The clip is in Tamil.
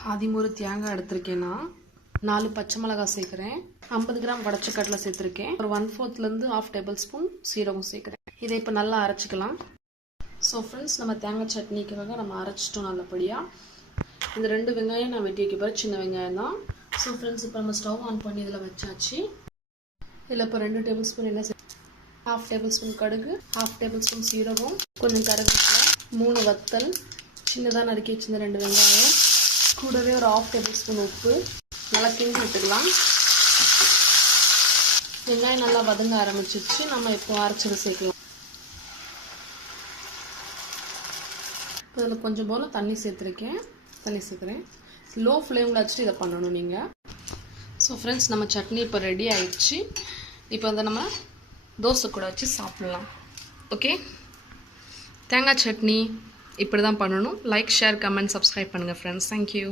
பாதி மூறு தேங்காய் எடுத்திருக்கேன்னா 4 பச்சை மிளகாய் சேர்க்குறேன். 50 கிராம் வடச்சக்கடலை சேர்த்துருக்கேன். ஒரு 1/4 1/2 டேபிள்ஸ்பூன் சீரகம் சேர்க்குறேன். இதை இப்போ நல்லா அரைச்சிக்கலாம். ஸோ ஃப்ரெண்ட்ஸ், நம்ம தேங்காய் சட்னிக்காக நம்ம அரைச்சிட்டோம் நல்லபடியாக. இந்த 2 வெங்காயம் நான் வெட்டி வைக்க போகிறேன், சின்ன வெங்காயம் தான். ஸோ ஃப்ரெண்ட்ஸ், இப்போ நம்ம ஸ்டவ் ஆன் பண்ணி இதில் வச்சாச்சு. இதில் இப்போ 2 டேபிள்ஸ்பூன் என்ன 1/2 டேபிள்ஸ்பூன் கடுகு, 1/2 டேபிள்ஸ்பூன் சீரகம், கொஞ்சம் கருவேப்பிலை, 3 வத்தல், சின்னதாக நறுக்கி வச்சிருந்த 2 வெங்காயம், கூடவே ஒரு 1/2 டேபிள்ஸ்பூன் உப்பு. நல்லா கிண்டி விட்டுக்கலாம். வெங்காயம் நல்லா வதங்க ஆரம்பிச்சிச்சு. நம்ம இப்போ அரைச்சதை சேர்க்கலாம். இப்போ இதில் கொஞ்சம் போல் தண்ணி சேர்க்குறேன். லோ ஃப்ளேமில் வச்சுட்டு இதை பண்ணணும் நீங்கள். ஸோ ஃப்ரெண்ட்ஸ், நம்ம சட்னி இப்போ ரெடி ஆயிடுச்சு. இப்போ வந்து நம்ம தோசை கூட வச்சு சாப்பிட்லாம். ஓகே, தேங்காய் சட்னி இப்படி தான் பண்ணணும். லைக், ஷேர், கமெண்ட், சப்ஸ்கிரைப் பண்ணுங்கள் ஃப்ரெண்ட்ஸ். தேங்க்யூ.